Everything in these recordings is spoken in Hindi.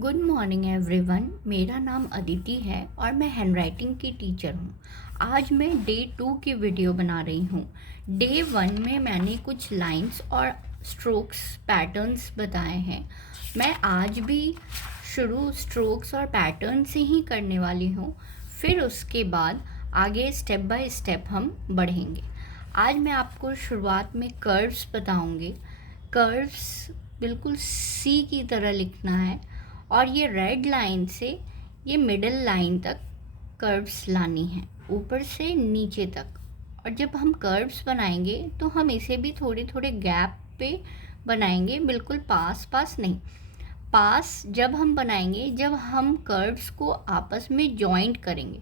Good morning everyone. मेरा नाम अदिति है और मैं हैंडराइटिंग की टीचर हूँ। आज मैं डे 2 की वीडियो बना रही हूँ। डे 1 में मैंने कुछ लाइंस और स्ट्रोक्स पैटर्न्स बताए हैं। मैं आज भी शुरू स्ट्रोक्स और पैटर्न से ही करने वाली हूँ, फिर उसके बाद आगे स्टेप बाय स्टेप हम बढ़ेंगे। आज मैं आपको शुरुआत में कर्व्स बताऊँगी। कर्व्स बिल्कुल सी की तरह लिखना है और ये रेड लाइन से ये मिडल लाइन तक कर्व्स लानी है, ऊपर से नीचे तक। और जब हम कर्व्स बनाएंगे तो हम इसे भी थोड़े थोड़े गैप पे बनाएंगे, बिल्कुल पास पास नहीं। पास जब हम बनाएंगे जब हम कर्व्स को आपस में जॉइंट करेंगे।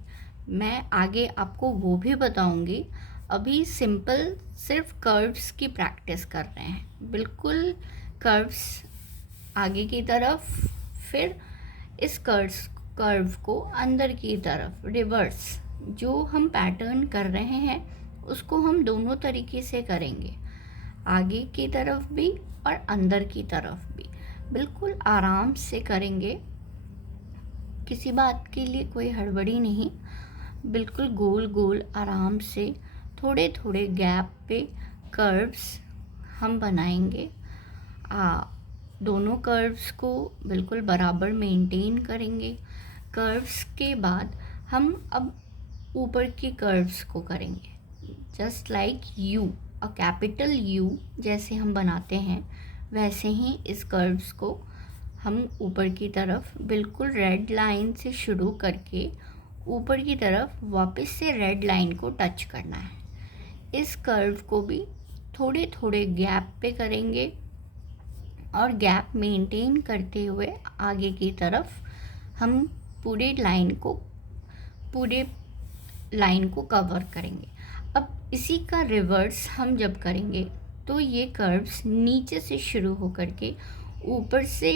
मैं आगे आपको वो भी बताऊंगी। अभी सिंपल सिर्फ कर्व्स की प्रैक्टिस कर रहे हैं, बिल्कुल कर्व्स आगे की तरफ, फिर इस कर्व को अंदर की तरफ रिवर्स। जो हम पैटर्न कर रहे हैं उसको हम दोनों तरीके से करेंगे, आगे की तरफ भी और अंदर की तरफ भी। बिल्कुल आराम से करेंगे, किसी बात के लिए कोई हड़बड़ी नहीं। बिल्कुल गोल गोल आराम से थोड़े थोड़े गैप पे कर्व्स हम बनाएंगे। दोनों कर्व्स को बिल्कुल बराबर मेंटेन करेंगे। कर्व्स के बाद हम अब ऊपर की कर्व्स को करेंगे, just like you, a capital you जैसे हम बनाते हैं वैसे ही इस कर्व्स को हम ऊपर की तरफ बिल्कुल रेड लाइन से शुरू करके ऊपर की तरफ वापस से रेड लाइन को टच करना है। इस कर्व को भी थोड़े थोड़े गैप पे करेंगे और गैप मेंटेन करते हुए आगे की तरफ हम पूरे लाइन को कवर करेंगे। अब इसी का रिवर्स हम जब करेंगे तो ये कर्व्स नीचे से शुरू होकर के ऊपर से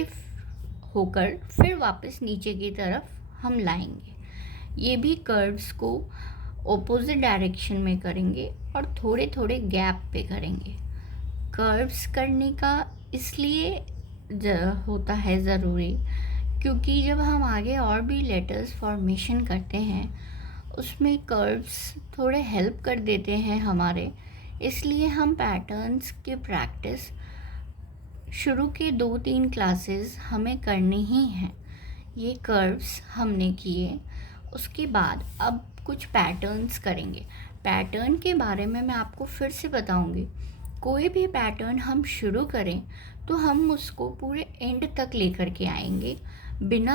होकर फिर वापस नीचे की तरफ हम लाएंगे। ये भी कर्व्स को ऑपोजिट डायरेक्शन में करेंगे और थोड़े थोड़े गैप पे करेंगे। कर्व्स करने का इसलिए होता है ज़रूरी क्योंकि जब हम आगे और भी लेटर्स फॉर्मेशन करते हैं उसमें कर्व्स थोड़े हेल्प कर देते हैं हमारे। इसलिए हम पैटर्न्स की प्रैक्टिस शुरू के 2-3 क्लासेस हमें करनी ही हैं। ये कर्व्स हमने किए, उसके बाद अब कुछ पैटर्न्स करेंगे। पैटर्न के बारे में मैं आपको फिर से बताऊंगी। कोई भी पैटर्न हम शुरू करें तो हम उसको पूरे एंड तक लेकर के आएंगे, बिना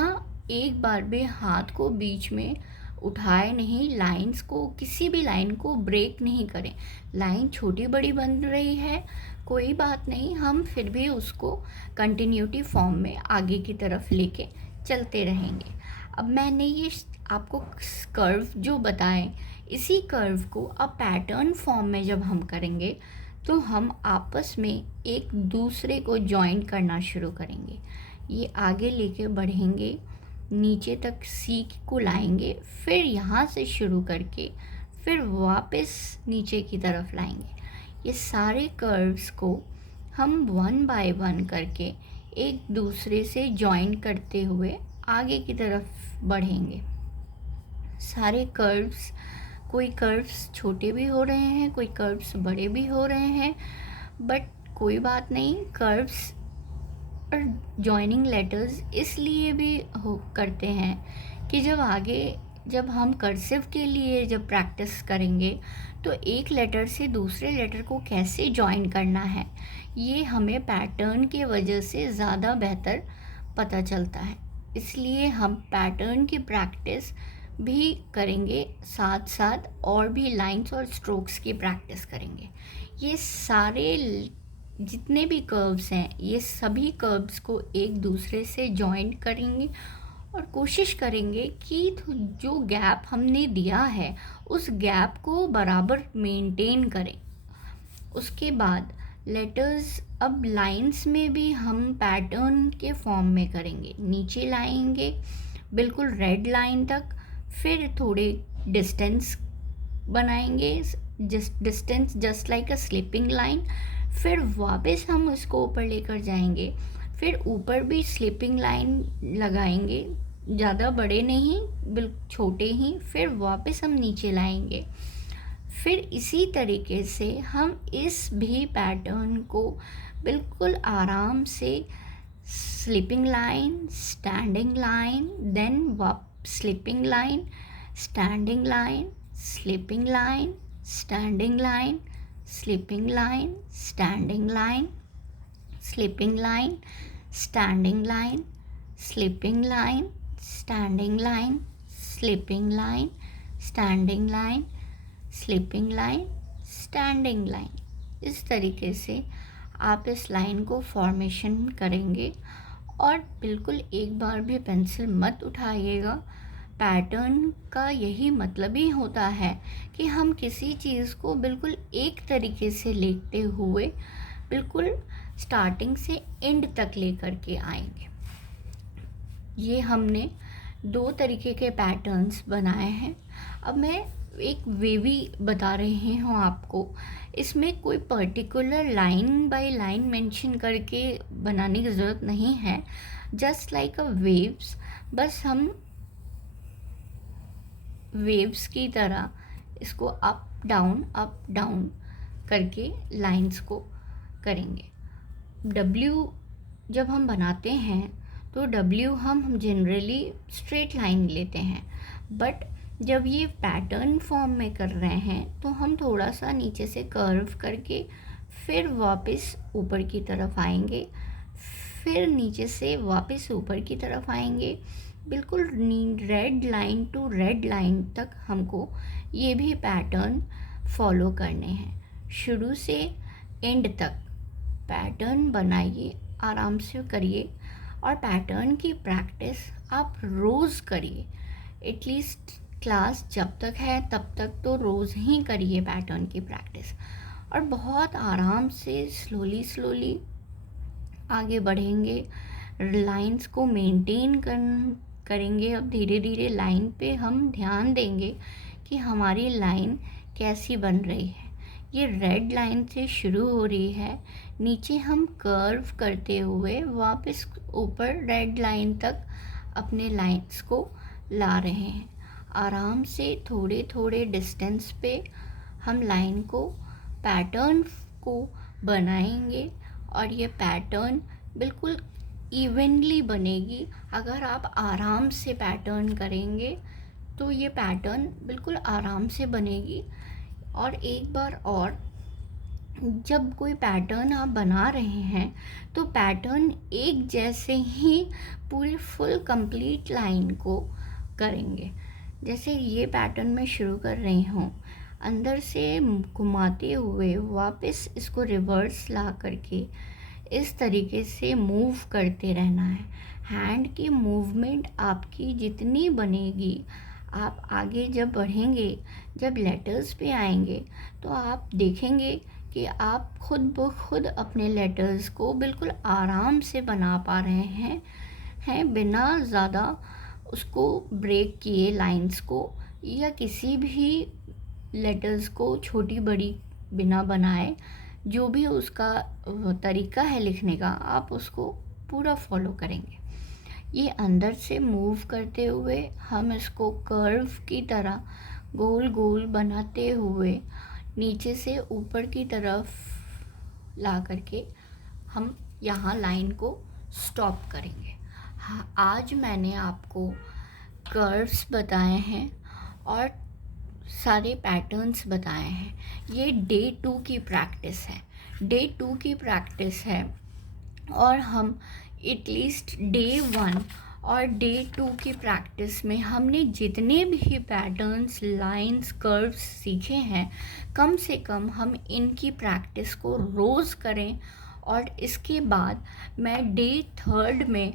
एक बार भी हाथ को बीच में उठाए नहीं, लाइंस को, किसी भी लाइन को ब्रेक नहीं करें। लाइन छोटी बड़ी बन रही है कोई बात नहीं, हम फिर भी उसको कंटिन्यूटी फॉर्म में आगे की तरफ लेके चलते रहेंगे। अब मैंने ये आपको कर्व जो बताएं, इसी कर्व को अब पैटर्न फॉर्म में जब हम करेंगे तो हम आपस में एक दूसरे को जॉइन करना शुरू करेंगे। ये आगे लेके बढ़ेंगे, नीचे तक सी को लाएंगे, फिर यहाँ से शुरू करके फिर वापस नीचे की तरफ लाएंगे। ये सारे कर्व्स को हम 1 बाय 1 करके एक दूसरे से जॉइन करते हुए आगे की तरफ बढ़ेंगे। सारे कर्व्स, कोई कर्व्स छोटे भी हो रहे हैं, कोई कर्व्स बड़े भी हो रहे हैं, बट कोई बात नहीं। कर्व्स और जॉइनिंग लेटर्स इसलिए भी करते हैं कि जब हम कर्सिव के लिए जब प्रैक्टिस करेंगे तो एक लेटर से दूसरे लेटर को कैसे जॉइन करना है ये हमें पैटर्न के वजह से ज़्यादा बेहतर पता चलता है। इसलिए हम पैटर्न की प्रैक्टिस भी करेंगे, साथ साथ और भी लाइंस और स्ट्रोक्स की प्रैक्टिस करेंगे। ये सारे जितने भी कर्व्स हैं ये सभी कर्व्स को एक दूसरे से जॉइन करेंगे और कोशिश करेंगे कि जो गैप हमने दिया है उस गैप को बराबर मेंटेन करें। उसके बाद लेटर्स, अब लाइंस में भी हम पैटर्न के फॉर्म में करेंगे। नीचे लाएंगे बिल्कुल रेड लाइन तक, फिर थोड़े डिस्टेंस बनाएंगे, distance just like a sleeping line, फिर वापस हम उसको ऊपर लेकर जाएंगे, फिर ऊपर भी स्लिपिंग लाइन लगाएंगे, ज़्यादा बड़े नहीं, बिल्कुल छोटे ही। फिर वापस हम नीचे लाएंगे। फिर इसी तरीके से हम इस भी पैटर्न को बिल्कुल आराम से slipping line, standing line, then slipping line, standing line, slipping line, standing line, slipping line, standing line, slipping line, standing line, slipping line, standing line, slipping line, standing line, slipping line, standing line. इस तरीके से आप इस लाइन को फॉर्मेशन करेंगे और बिल्कुल एक बार भी पेंसिल मत उठाइएगा। पैटर्न का यही मतलब ही होता है कि हम किसी चीज़ को बिल्कुल एक तरीके से लेते हुए बिल्कुल स्टार्टिंग से एंड तक लेकर के आएंगे। ये हमने 2 तरीके के पैटर्न्स बनाए हैं। अब मैं एक वेवी बता रही हूँ आपको। इसमें कोई particular line by line mention करके बनाने की ज़रूरत नहीं है, जस्ट लाइक अ वेव्स। बस हम वेव्स की तरह इसको अप डाउन करके लाइंस को करेंगे। W जब हम बनाते हैं तो W हम जनरली स्ट्रेट लाइन लेते हैं, बट जब ये पैटर्न फॉर्म में कर रहे हैं तो हम थोड़ा सा नीचे से कर्व करके फिर वापस ऊपर की तरफ आएंगे, फिर नीचे से वापस ऊपर की तरफ आएंगे। बिल्कुल red line to red line तक हमको ये भी पैटर्न फॉलो करने हैं। शुरू से एंड तक पैटर्न बनाइए, आराम से करिए और पैटर्न की प्रैक्टिस आप रोज़ करिए। एटलीस्ट क्लास जब तक है तब तक तो रोज़ ही करिए पैटर्न की प्रैक्टिस, और बहुत आराम से स्लोली आगे बढ़ेंगे। लाइंस को मेंटेन करेंगे। अब धीरे धीरे लाइन पे हम ध्यान देंगे कि हमारी लाइन कैसी बन रही है। ये रेड लाइन से शुरू हो रही है, नीचे हम कर्व करते हुए वापस ऊपर रेड लाइन तक अपने लाइंस को ला रहे हैं। आराम से थोड़े डिस्टेंस पे हम लाइन को पैटर्न को बनाएंगे और ये पैटर्न बिल्कुल इवनली बनेगी। अगर आप आराम से पैटर्न करेंगे तो ये पैटर्न बिल्कुल आराम से बनेगी। और एक बार और, जब कोई पैटर्न आप बना रहे हैं तो पैटर्न एक जैसे ही पूरे फुल कंप्लीट लाइन को करेंगे। जैसे ये पैटर्न मैं शुरू कर रही हूँ, अंदर से घुमाते हुए वापस इसको रिवर्स ला करके इस तरीके से मूव करते रहना है। हैंड की मूवमेंट आपकी जितनी बनेगी, आप आगे जब बढ़ेंगे, जब लेटर्स पे आएंगे तो आप देखेंगे कि आप खुद ब खुद अपने लेटर्स को बिल्कुल आराम से बना पा रहे हैं बिना ज़्यादा उसको ब्रेक किए, लाइंस को या किसी भी लेटर्स को छोटी बड़ी बिना बनाए। जो भी उसका तरीका है लिखने का, आप उसको पूरा फॉलो करेंगे। ये अंदर से मूव करते हुए हम इसको कर्व की तरह गोल गोल बनाते हुए नीचे से ऊपर की तरफ ला करके हम यहाँ लाइन को स्टॉप करेंगे। हाँ, आज मैंने आपको कर्व्स बताए हैं और सारे पैटर्न्स बताए हैं। ये डे 2 की प्रैक्टिस है, डे 2 की प्रैक्टिस है। और हम एटलीस्ट डे 1 और डे 2 की प्रैक्टिस में हमने जितने भी पैटर्न्स, लाइंस, कर्व्स सीखे हैं, कम से कम हम इनकी प्रैक्टिस को रोज़ करें। और इसके बाद मैं डे 3 में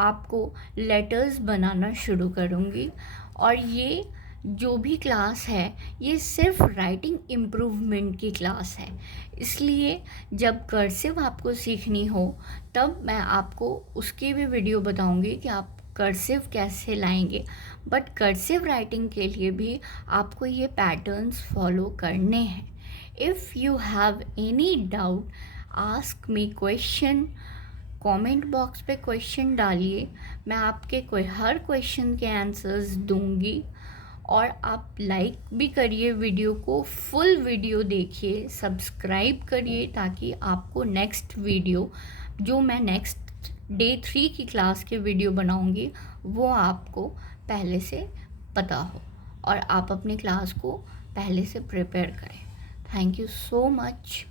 आपको लेटर्स बनाना शुरू करूँगी। और ये जो भी क्लास है ये सिर्फ राइटिंग इम्प्रूवमेंट की क्लास है, इसलिए जब कर्सिव आपको सीखनी हो तब मैं आपको उसकी भी वीडियो बताऊंगी कि आप कर्सिव कैसे लाएंगे। बट कर्सिव राइटिंग के लिए भी आपको ये पैटर्न्स फॉलो करने हैं। If you have any doubt, ask me comment box पे क्वेश्चन डालिए, मैं आपके कोई हर क्वेश्चन के आंसर्स दूंगी। और आप लाइक भी करिए वीडियो को, फुल वीडियो देखिए, सब्सक्राइब करिए ताकि आपको नेक्स्ट वीडियो जो मैं नेक्स्ट डे 3 की क्लास के वीडियो बनाऊंगी वो आपको पहले से पता हो और आप अपनी क्लास को पहले से प्रिपेयर करें। Thank you so much.